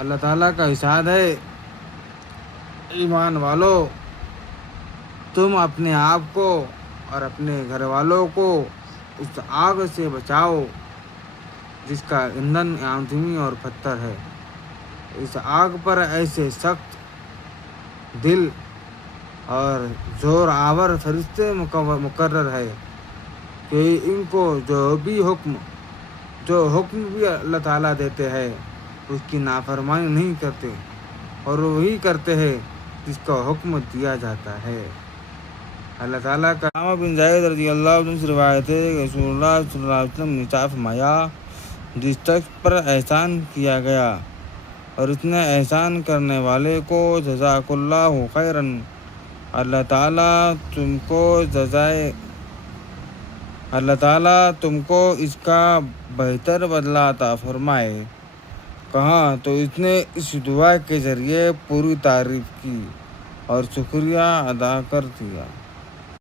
اللہ تعالیٰ کا ارشاد ہے، ایمان والو، تم اپنے آپ کو اور اپنے گھر والوں کو اس آگ سے بچاؤ جس کا ایندھن آدمی اور پتھر ہے۔ اس آگ پر ایسے سخت دل اور زور آور فرشتے مقرر ہے کہ ان کو جو حکم بھی اللہ تعالیٰ دیتے ہیں اس کی نافرمانی نہیں کرتے، اور وہی کرتے ہیں جس کا حکم دیا جاتا ہے۔ اللہ تعالیٰ کا اسامہ بن زید رضی اللہ عنہ سے روایت ہے کہ رسول اللہ صلی اللہ علیہ وسلم نے ارشاد فرمایا، جس شخص پر احسان کیا گیا اور اس نے احسان کرنے والے کو جزاک اللہ خیراً، اللہ تعالیٰ تم کو اس کا بہتر بدلہ عطا فرمائے۔ کہا تو اس نے اس دعا کے ذریعے پوری تعریف کی اور شکریہ ادا کر دیا۔